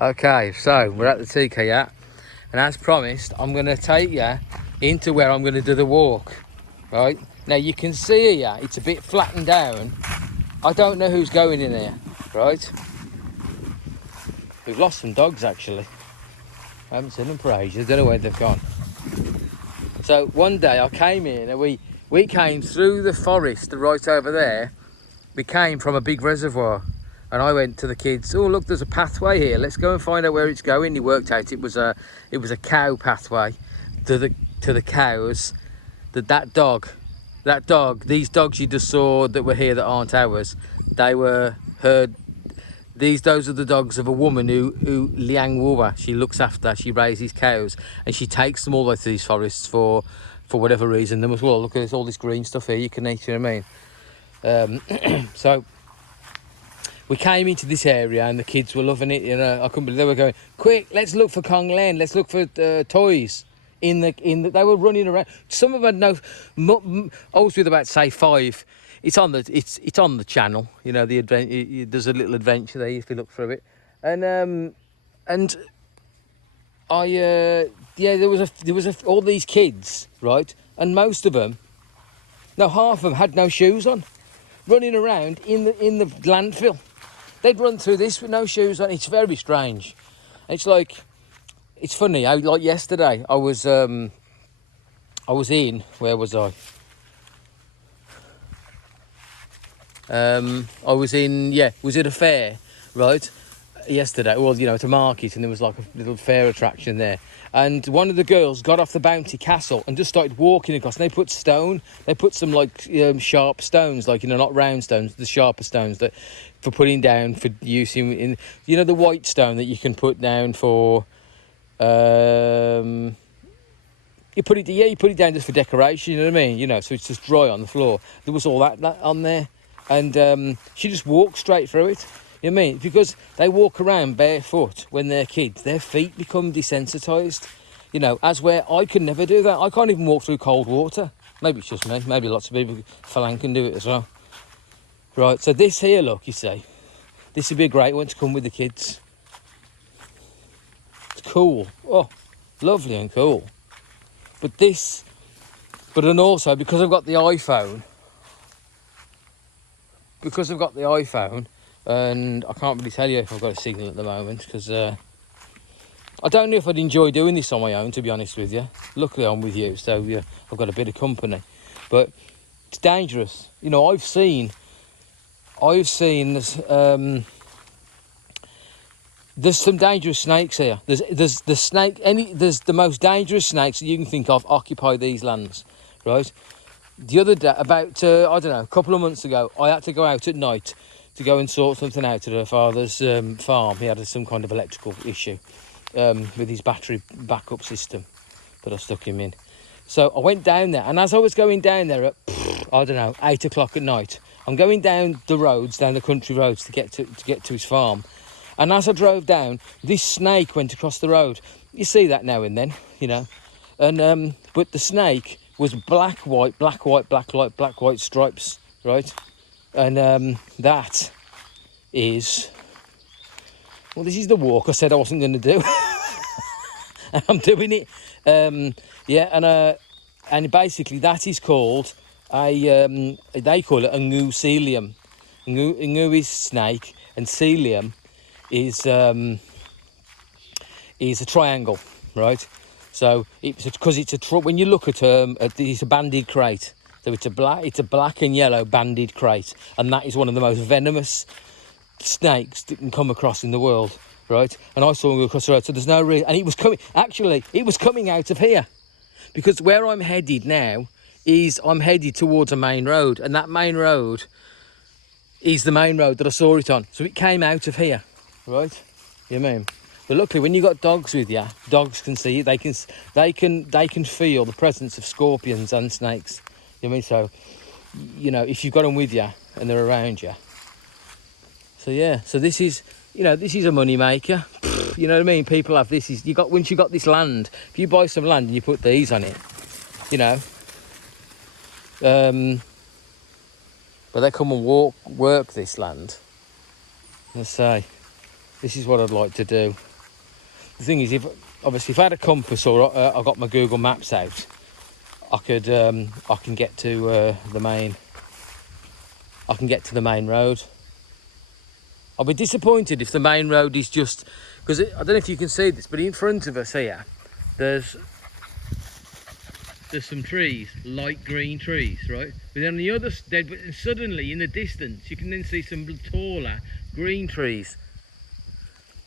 Okay, so we're at the TK, and as promised, I'm going to take you into where I'm going to do the walk, right? Now you can see here, it's a bit flattened down. I don't know who's going in here, right? We've lost some dogs actually. I haven't seen them for ages, I don't know where they've gone. So one day I came in and we came through the forest right over there. We came from a big reservoir. And I went to the kids, oh look, there's a pathway here, let's go and find out where it's going. He worked out it was a cow pathway to the cows. That dog, these dogs you just saw that were here that aren't ours, they were herd. Those are the dogs of a woman who Liang Wua, she looks after, she raises cows, and she takes them all the way through these forests for whatever reason. Them as well. Look at all this green stuff here you can eat, you know what I mean? So we came into this area and the kids were loving it, you know. I couldn't believe they were going, quick, let's look for Kong Len, let's look for toys. They were running around. Some of them had no, I was with about say 5. It's on the channel, you know, the adventure. There's a little adventure there if you look through it. And I yeah, there was all these kids, right? And most of them, no, half of them had no shoes on, running around in the landfill. They'd run through this with no shoes on. It's very strange. It's like, it's funny. Like yesterday, I was in, where was I? I was at a fair, right? Yesterday, well, you know, at a market, and there was like a little fair attraction there. And one of the girls got off the Bounty Castle and just started walking across. And they put some like sharp stones, like, you know, not round stones, the sharper stones that for putting down for use in you know, the white stone that you can put down for. You put it down just for decoration. You know what I mean? You know, so it's just dry on the floor. There was all that on there, and she just walked straight through it. You know what I mean? Because they walk around barefoot when they're kids, their feet become desensitised. You know, as where I can never do that. I can't even walk through cold water. Maybe it's just me. Maybe lots of people, Phalang, can do it as well. Right, so this here, look, you see, this would be a great one to come with the kids. It's cool. Oh, lovely and cool. But then also, because I've got the iPhone, and I can't really tell you if I've got a signal at the moment, because I don't know if I'd enjoy doing this on my own, to be honest with you. Luckily I'm with you, so yeah, I've got a bit of company. But it's dangerous. You know, I've seen this, there's some dangerous snakes here. There's the most dangerous snakes that you can think of occupy these lands, right? The other day, about I don't know, a couple of months ago, I had to go out at night to go and sort something out at her father's farm. He had some kind of electrical issue with his battery backup system that I stuck him in. So I went down there, and as I was going down there at I don't know, 8 o'clock at night, I'm going down the country roads to get to his farm. And as I drove down, this snake went across the road. You see that now and then, you know. And but the snake was black, white stripes, right? And that is, well, this is the walk I said I wasn't going to do. And I'm doing it. And basically that is called they call it a ngooselium. Ngoo is snake, and celium is a triangle, right? So it's because when you look at it's a banded crate. So it's a black and yellow banded crate, and that is one of the most venomous snakes that can come across in the world, right? And I saw him go across the road, so there's no reason. And it was coming out of here, because where I'm headed now is I'm headed towards a main road, and that main road is the main road that I saw it on. So it came out of here, right? You know what I mean? But luckily, when you got dogs with you, dogs can see it. They can feel the presence of scorpions and snakes. You know what I mean? So, you know, if you've got them with you and they're around you. So yeah, so this is a money maker. You know what I mean? People have this. Once you got this land, if you buy some land and you put these on it, you know. But they come and work this land. Let's say, this is what I'd like to do. the thing is, if I had a compass or I got my Google Maps out, I can get to the main. I can get to the main road. I'll be disappointed if the main road is just because I don't know if you can see this, but in front of us here, there's some trees, light green trees, right? But then on the other side, suddenly in the distance, you can then see some taller green trees.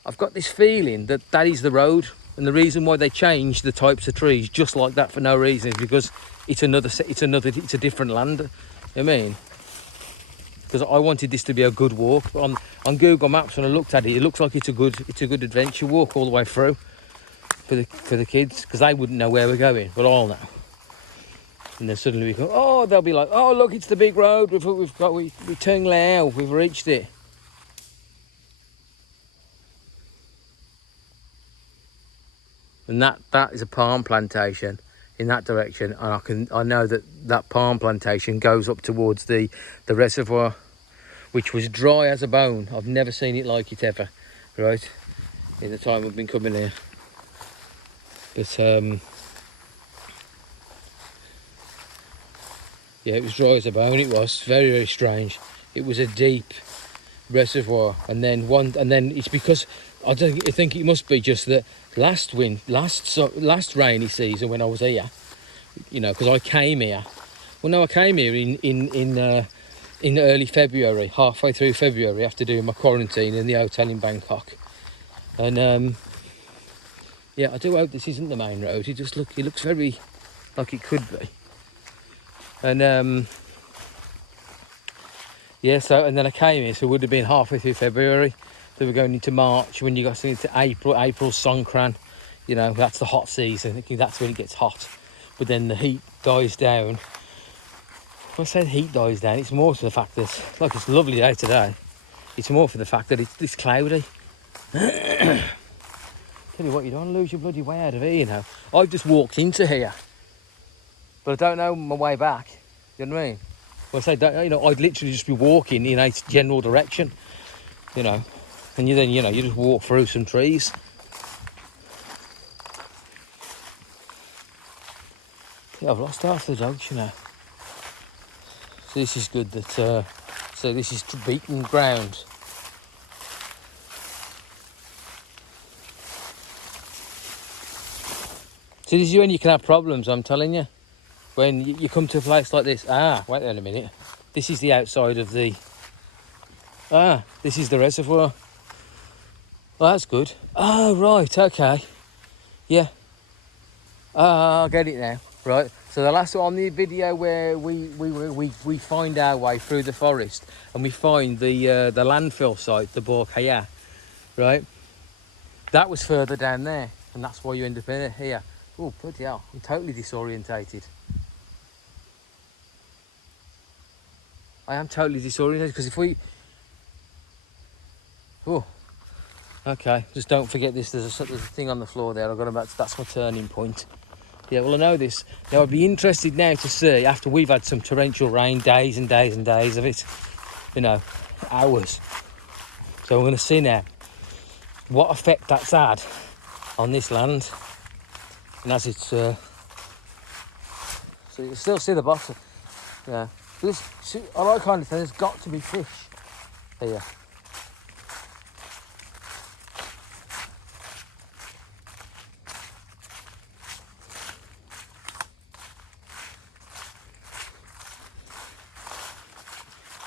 I've got this feeling that that is the road, and the reason why they changed the types of trees just like that for no reason is because it's a different land. You know what I mean? Because I wanted this to be a good walk. But on Google Maps, when I looked at it, it looks like it's a good adventure walk all the way through for the kids, because they wouldn't know where we're going, but I'll know. And then suddenly we go, oh, they'll be like, oh, look, it's the big road. We turned now, we've reached it. And that is a palm plantation in that direction, and I know that palm plantation goes up towards the reservoir, which was dry as a bone. I've never seen it like it ever, right? In the time we've been coming here, but yeah, it was dry as a bone. It was very, very strange. It was a deep reservoir, and then it's because I think it must be just that last rainy season when I was here, you know, because I came here. Well, no, I came here in early February, halfway through February, after doing my quarantine in the hotel in Bangkok, and yeah, I do hope this isn't the main road. It looks very like it could be, and yeah. So and then I came here, so it would have been halfway through February. Then we're going into March. When you got into April Songkran, you know, that's the hot season. That's when it gets hot. But then the heat dies down. If I say the heat dies down, it's more to the fact that, like, it's a lovely day today. It's more for the fact that it's cloudy. Tell you what, you don't want to lose your bloody way out of here, you know. I've just walked into here, but I don't know my way back. You know what I mean? Well, I say, you know, I'd literally just be walking in a general direction, you know. And you just walk through some trees. Yeah, I've lost half the dogs, you know. So this is good that, so this is beaten ground. So this is when you can have problems, I'm telling you. When you come to a place like this. Wait there a minute. This is the outside of the, this is the reservoir. Well, that's good. Oh, right, okay. Yeah. I get it now. Right. So the last one on the video where we find our way through the forest and we find the landfill site, the Borkaya, right? That was further down there, and that's why you end up in here. Oh, bloody hell! I'm totally disorientated. I am totally disorientated because if we, oh. Okay, just don't forget this. There's a thing on the floor there. That's my turning point. Yeah, well, I know this. Now, I'd be interested now to see, after we've had some torrential rain, days and days and days of it, you know, hours. So I'm going to see now what effect that's had on this land. And as it's, so you can still see the bottom. Yeah. I like kind of thing. There's got to be fish here.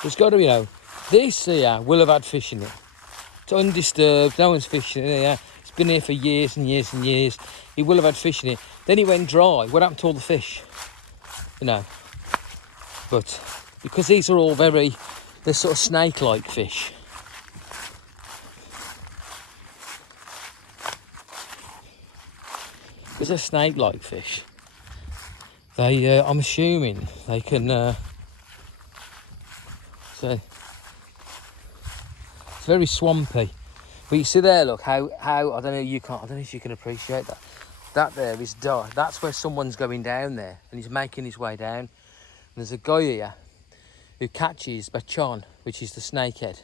There's got to be, you know, this here will have had fish in it. It's undisturbed, no one's fishing in it here. It's been here for years and years and years. It will have had fish in it. Then it went dry. What happened to all the fish? You know. But because these are all they're sort of snake-like fish. Because they're snake-like fish. They, I'm assuming they can, so it's very swampy, but you see there, look how I don't know if you can appreciate that. That there is dark. That's where someone's going down there, and he's making his way down. And there's a guy here who catches bachon, which is the snakehead.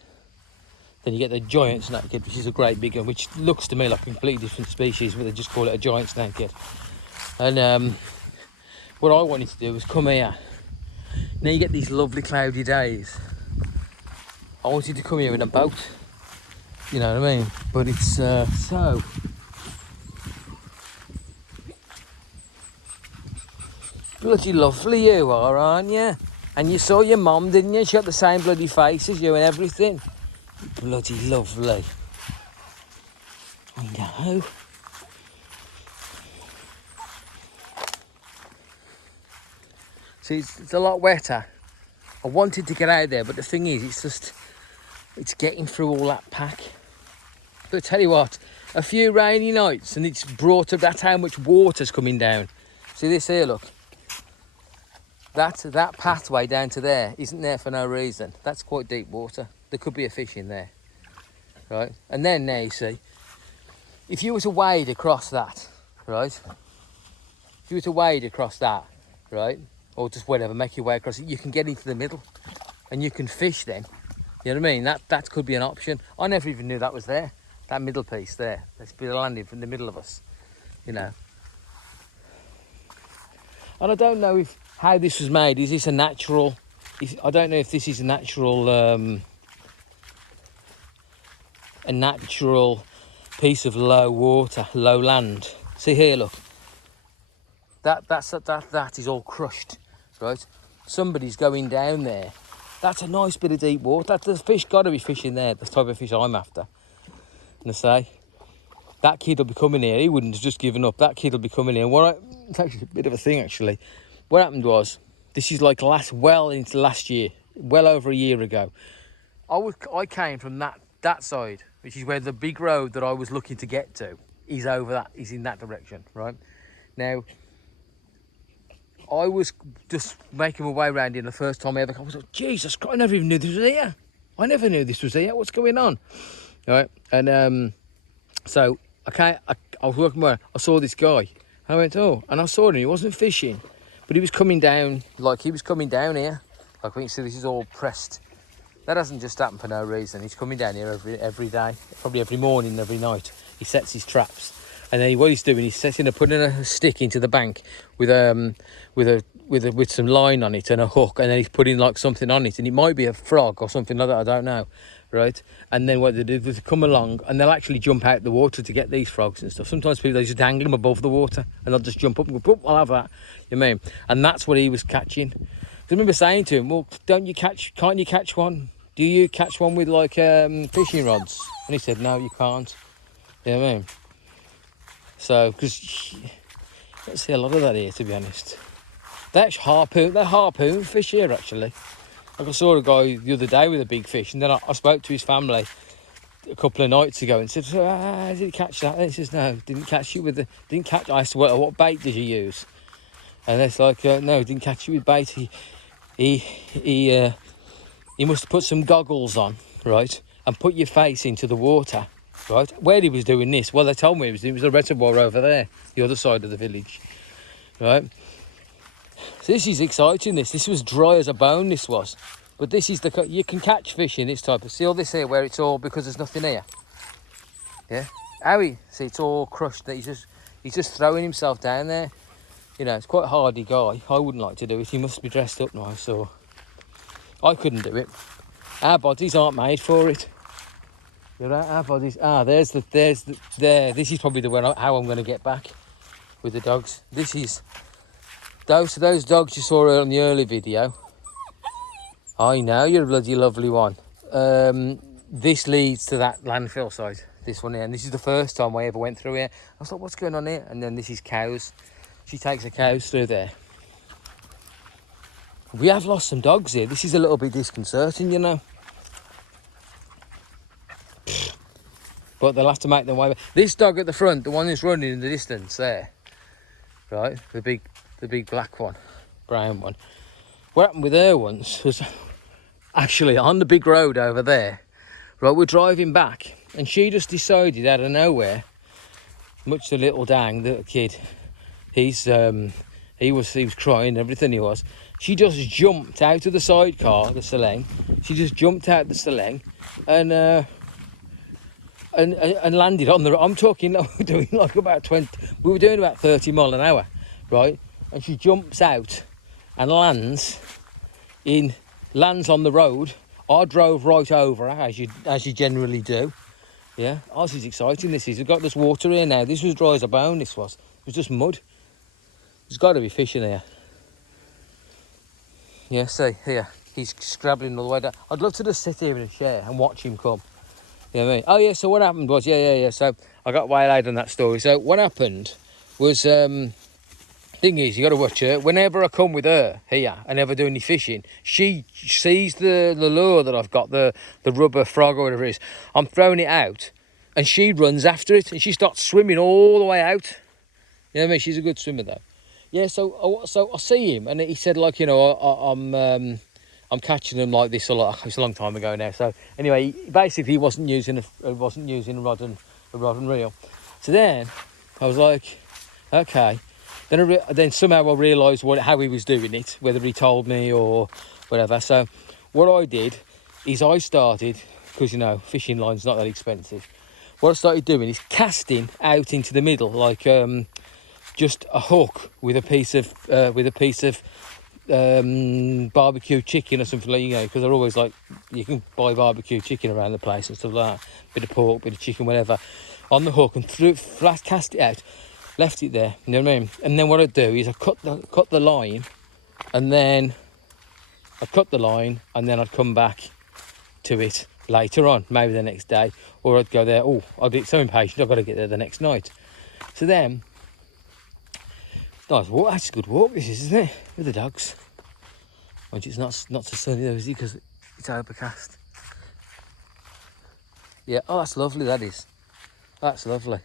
Then you get the giant snakehead, which is a great big one, which looks to me like a completely different species, but they just call it a giant snakehead. And what I wanted to do was come here. Now you get these lovely cloudy days. I wanted to come here in a boat, you know what I mean? But it's so bloody lovely you are, aren't you? And you saw your mum, didn't you? She got the same bloody face as you and everything. Bloody lovely. I know. See, it's a lot wetter. I wanted to get out there, but the thing is, it's getting through all that pack. But I tell you what, a few rainy nights and it's brought up, that's how much water's coming down. See this here, look. That pathway down to there isn't there for no reason. That's quite deep water. There could be a fish in there, right? And then now you see, if you were to wade across that, right? If you were to wade across that, right? Or just whatever, make your way across it, you can get into the middle and you can fish then. You know what I mean? That could be an option. I never even knew that was there. That middle piece there. There's a bit of landing from the middle of us, you know. And I don't know how this was made. Is this a natural? I don't know if this is a natural piece of low water, low land. See here, look. That is all crushed, right? Somebody's going down there. That's a nice bit of deep water. The fish got to be fishing there. The type of fish I'm after. And I say, that kid will be coming here. He wouldn't have just given up. That kid will be coming here. It's actually a bit of a thing, actually. What happened was, this is like well into last year, well over a year ago. I came from that side, which is where the big road that I was looking to get to is in that direction, right? Now, I was just making my way around here the first time I ever came. I was like, Jesus Christ, I never even knew this was here. I never knew this was here. What's going on? All right, and so I was working where I saw this guy. I went, oh, and I saw him. He wasn't fishing, but he was coming down, like he was coming down here. Like when you see this is all pressed. That doesn't just happen for no reason. He's coming down here every day, probably every morning, every night. He sets his traps, and then what he's doing, he's putting a stick into the bank with some line on it and a hook, and then he's putting like something on it, and it might be a frog or something like that. I don't know. Right, and then what they do is they come along and they'll actually jump out the water to get these frogs and stuff. Sometimes people, they just dangle them above the water and they'll just jump up and go, I'll have that. You know what I mean? And that's what he was catching. I remember saying to him, well, can't you catch one? Do you catch one with like fishing rods? And he said, no, you can't. You know what I mean? So, because you don't see a lot of that here, to be honest. They're harpoon fish here, actually. Like I saw a guy the other day with a big fish, and then I spoke to his family a couple of nights ago and said, did he catch that? And he says, no, didn't catch you with didn't catch. I said, what bait did you use? And it's like, no, didn't catch you with bait. He must have put some goggles on, right, and put your face into the water, right. Where he was doing this, well, they told me it was a reservoir over there, the other side of the village, right. So this is exciting. This was dry as a bone. This was, but this is you can catch fish in this type of. See all this here where it's all because there's nothing here. Yeah, see it's all crushed. That he's just throwing himself down there. You know, it's quite a hardy guy. I wouldn't like to do it. He must be dressed up nice, or I couldn't do it. Our bodies aren't made for it. Our bodies. There's there. This is probably the way how I'm going to get back with the dogs. This is. Those dogs you saw on the early video. I know, you're a bloody lovely one. This leads to that landfill site, this one here. And this is the first time I ever went through here. I was like, what's going on here? And then this is cows. She takes the cows through there. We have lost some dogs here. This is a little bit disconcerting, you know. But they'll have to make their way back. This dog at the front, the one that's running in the distance there, right? The big black one, brown one. What happened with her once was actually on the big road over there, right, we're driving back and she just decided out of nowhere, much the little little kid, he was crying and everything he was, she just jumped out of the sidecar, the Seleng, she just jumped out the Seleng and and landed on the. I'm talking, we were doing like about 20. We were doing about 30 mile an hour, right? And she jumps out and lands on the road. I drove right over her, as you generally do. Yeah, oh, this is exciting. This is. We've got this water here now. This was dry as a bone. This was. It was just mud. There's got to be fish in here. Yeah, see here. He's scrabbling all the way down. I'd love to just sit here in a chair and watch him come. You know what I mean? Oh yeah. So what happened was, yeah. So I got waylaid on that story. So what happened was, thing is, you got to watch her. Whenever I come with her here and ever do any fishing, she sees the lure that I've got, the rubber frog or whatever it is. I'm throwing it out, and she runs after it, and she starts swimming all the way out. You know what I mean? She's a good swimmer though. Yeah. So I see him, and he said, like, you know, I'm catching them like this a lot. It's a long time ago now. So anyway, basically, he wasn't using a rod and reel. So then I was like, okay. Then somehow I realised how he was doing it, whether he told me or whatever. So what I did is I started, because, you know, fishing line's not that expensive. What I started doing is casting out into the middle, like just a hook with a piece of barbecue chicken or something, like, you know, because they're always like, you can buy barbecue chicken around the place and stuff like that, bit of pork, bit of chicken, whatever, on the hook, and cast it out. Left it there, you know what I mean? And then what I'd do is I cut the line, and then I'd come back to it later on, maybe the next day, or I'd go there. Oh, I'd be so impatient, I've got to get there the next night. So then, it's nice walk. That's a good walk, this is, isn't it? With the dogs. Which it's not so sunny though, is it? Because it's overcast. Yeah. Oh, that's lovely. That is. That's lovely.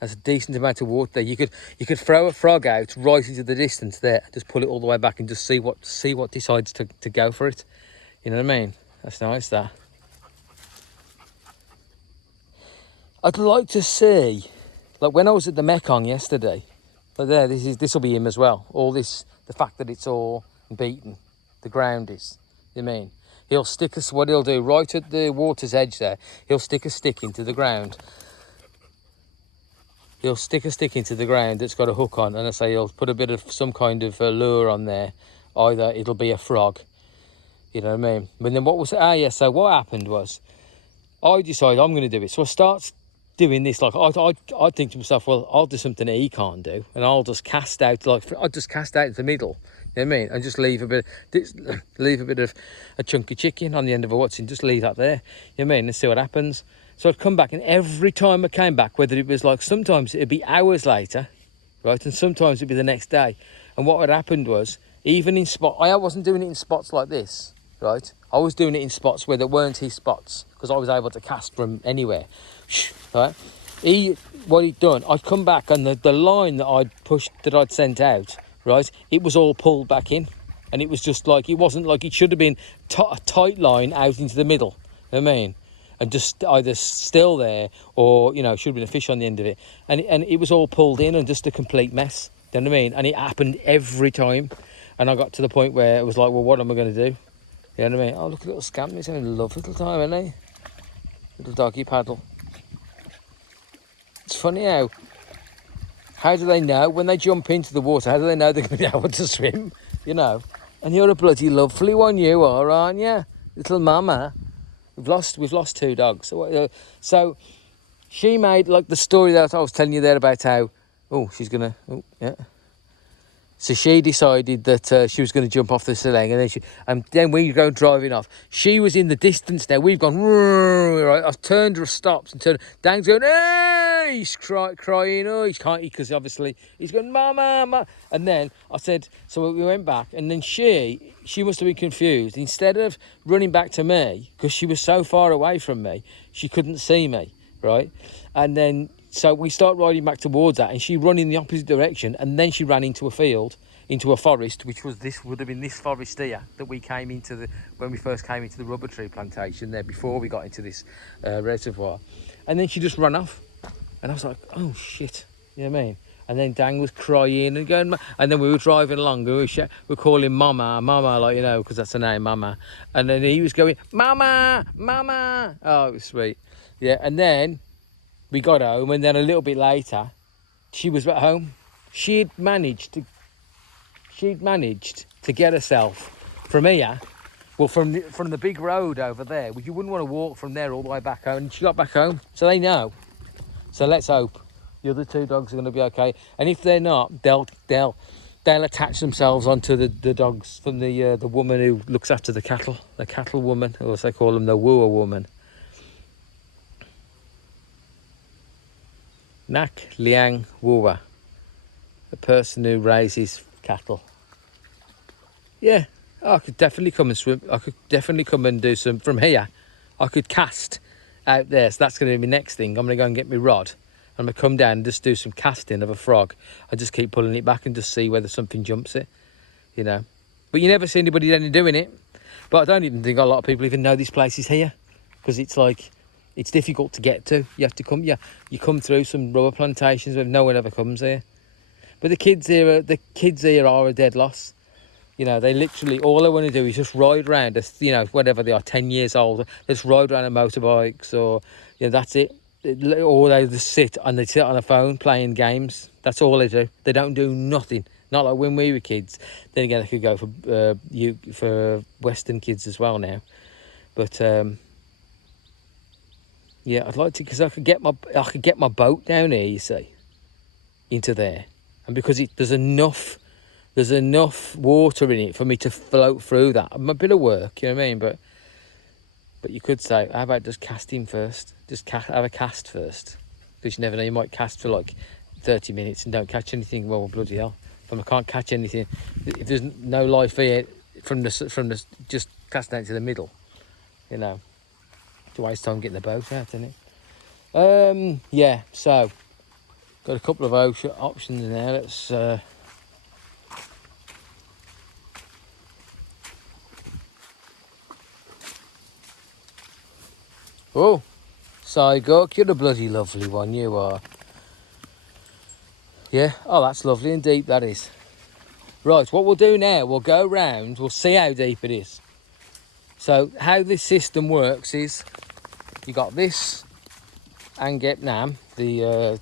That's a decent amount of water there. You could throw a frog out right into the distance there, just pull it all the way back and just see what decides to go for it. You know what I mean? That's nice, that. I'd like to see, like when I was at the Mekong yesterday, but there, this will be him as well. All this, the fact that it's all beaten, the ground is, you know what I mean? He'll stick us, what he'll do, right at the water's edge there, he'll stick a stick into the ground. He'll stick a stick into the ground that's got a hook on, and I say he'll put a bit of some kind of lure on there. Either it'll be a frog, you know what I mean? But then so what happened was, I decided I'm going to do it. So I start doing this, like I think to myself, well, I'll do something that he can't do, and I'll just cast out, I'll just cast out the middle, you know what I mean? And just leave a bit of a chunky chicken on the end of a what's-in, just leave that there, you know what I mean? And see what happens. So I'd come back, and every time I came back, whether it was like, sometimes it'd be hours later, right, and sometimes it'd be the next day. And what had happened was, even in spots, I wasn't doing it in spots like this, right? I was doing it in spots where there weren't his spots, because I was able to cast from anywhere, right? What he'd done, I'd come back, and the line that I'd sent out, right, it was all pulled back in, and it was just like, it wasn't like, it should have been a tight line out into the middle, you know what I mean? And just either still there, or, you know, should have been a fish on the end of it. And it was all pulled in, and just a complete mess. Do you know what I mean? And it happened every time. And I got to the point where it was like, well, what am I going to do? You know what I mean? Oh, look at little Scamp. He's having a lovely little time, isn't he? Little doggy paddle. It's funny how do they know when they jump into the water? How do they know they're going to be able to swim? You know? And you're a bloody lovely one, you are, aren't you? Little mama. We've lost two dogs. So she made, like the story that I was telling you there about how, yeah. So she decided that she was going to jump off the sling, and then we go driving off. She was in the distance now. We've gone, right. I've turned her, stopped, and turned. Dan's going, hey! He's crying. Oh, he can't, because obviously he's going, mama. And then I said, so we went back, and then she must have been confused. Instead of running back to me, because she was so far away from me, she couldn't see me, right? And then, so we start riding back towards that, and she ran in the opposite direction, and then she ran into a field, into a forest, which would have been this forest here that we came into when we first came into the rubber tree plantation there, before we got into this reservoir. And then she just ran off, and I was like, oh shit, you know what I mean? And then Dan was crying and going, and then we were driving along, and we were calling Mama, like, you know, because that's her name, Mama. And then he was going, Mama. Oh, it was sweet. Yeah, and then we got home, and then a little bit later, she was at home. She'd managed to get herself from here, well, from the big road over there. You wouldn't want to walk from there all the way back home. And she got back home, so they know. So let's hope the other two dogs are going to be okay. And if they're not, they'll attach themselves onto the dogs from the woman who looks after the cattle woman, or as they call them, the wooer woman. Nak Liang Wooer, the person who raises cattle. Yeah, I could definitely come and swim. I could definitely come and do some from here. I could cast out there, so that's going to be my next thing. I'm going to go and get my rod. I'm going to come down and just do some casting of a frog. I just keep pulling it back and just see whether something jumps it, you know. But you never see anybody doing it. But I don't even think a lot of people even know this place is here, because it's like, it's difficult to get to. You have to come, you come through some rubber plantations where no one ever comes here. But the kids here are a dead loss. You know, they literally, all they want to do is just ride around, you know, whatever they are, 10 years old, they just ride around on motorbikes, or, you know, that's it. Or they just sit on a phone playing games. That's all they do. They don't do nothing. Not like when we were kids. Then again, they could go for Western kids as well now. But yeah, I'd like to, because I could get my boat down here, you see, into there, and because there's enough water in it for me to float through that. A bit of work, you know what I mean? But you could say, how about just casting first? Just have a cast first, because you never know. You might cast for like 30 minutes and don't catch anything. Well, bloody hell! If I can't catch anything, if there's no life here from the just cast out to the middle, you know. To waste time getting the boat out, isn't it? Yeah, so got a couple of options there. Let's oh, Cygok, you're a bloody lovely one, you are. Yeah, oh, that's lovely and deep, that is. Right, what we'll do now, we'll go round, we'll see how deep it is. So how this system works is, you got this Anget Nam, the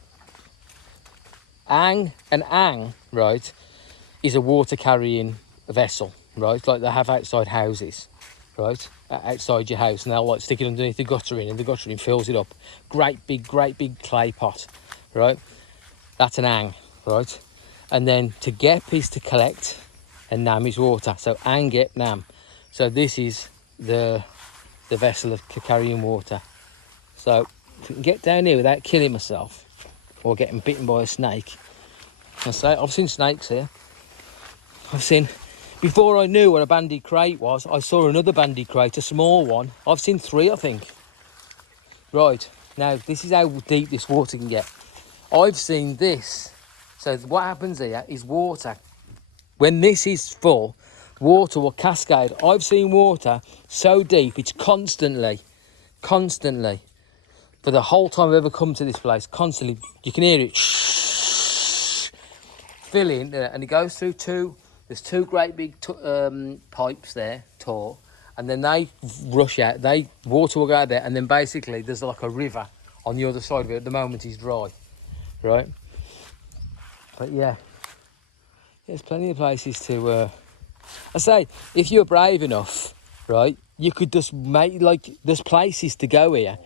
Ang, right, is a water carrying vessel, right, like they have outside houses, right, outside your house, and they'll like stick it underneath the guttering, and the guttering fills it up. Great big clay pot, right, that's an Ang, right, and then to Gep is to collect, and Nam is water, so Anget Nam. So this is the vessel of carrying water. So if we can get down here without killing myself or getting bitten by a snake. I say, I've seen snakes here. Before I knew what a bandy crate was, I saw another bandy crate, a small one. I've seen 3, I think. Right, now this is how deep this water can get. I've seen this. So what happens here is water, when this is full, water will cascade. I've seen water so deep, it's constantly, for the whole time I've ever come to this place, constantly, you can hear it filling, and it goes through there's 2 great big pipes there, tall, and then they rush out, water will go out there, and then basically there's like a river on the other side of it. At the moment it's dry, right? But yeah, there's plenty of places to, I say, if you're brave enough, right, you could just make, like, there's places to go here.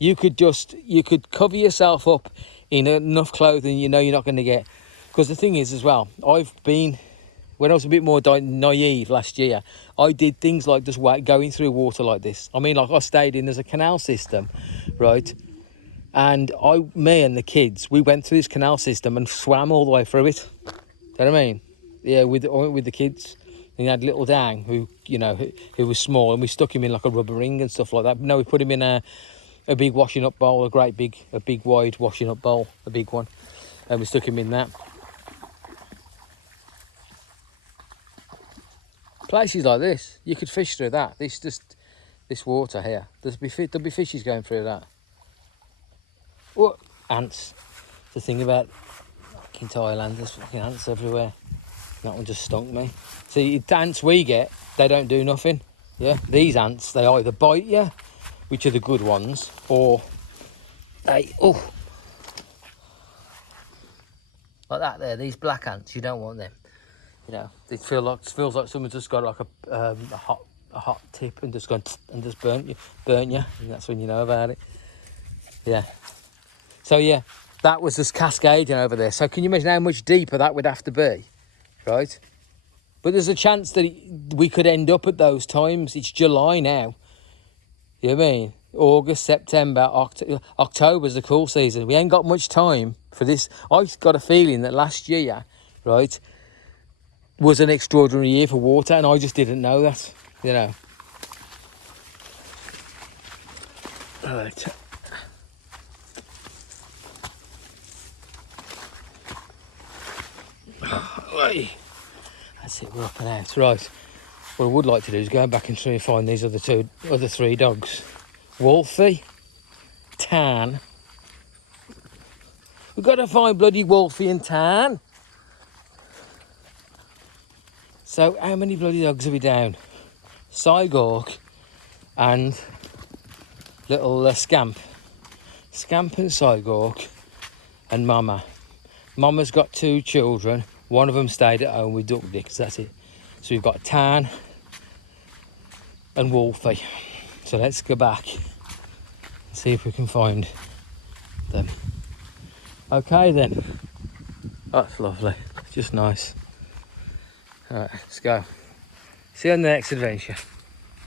You could cover yourself up in enough clothing you know you're not going to get. Because the thing is as well, when I was a bit more naive last year, I did things like just going through water like this. I mean, like, I stayed there's a canal system, right? And me and the kids, we went through this canal system and swam all the way through it. Do you know what I mean? Yeah, with the kids. And he had little Dang, who, you know, who was small, and we stuck him in like a rubber ring and stuff like that. No, we put him in a big washing up bowl, a big wide washing up bowl, a big one, and we stuck him in that. Places like this, you could fish through that. This water here, there'll be fishes going through that. What? Ants. The thing about fucking Thailand, there's fucking ants everywhere. That one just stunk me. See, the ants we get, they don't do nothing. Yeah, these ants, they either bite you, which are the good ones, or Hey, oh. Like that there, these black ants, you don't want them. You know, it feels like someone just got like a hot tip and just gone and just burnt you, and that's when you know about it. Yeah. So yeah, that was just cascading over there. So can you imagine how much deeper that would have to be, right? But there's a chance that we could end up at those times. It's July now. You know what I mean? August, September, October's the cool season. We ain't got much time for this. I've got a feeling that last year, right, was an extraordinary year for water, and I just didn't know that, you know. Right. That's it, we're up and out. Right. What I would like to do is go back and try and find these other three dogs. Wolfie, Tan. We've got to find bloody Wolfie and Tan. So how many bloody dogs are we down? Cygork and little Scamp. Scamp and Cygork and Mama. Mama's got 2 children. One of them stayed at home with Duck Dicks, that's it. So we've got Tan and Wolfie. So let's go back and see if we can find them. Okay then. That's lovely. Just nice. Alright, let's go. See you on the next adventure.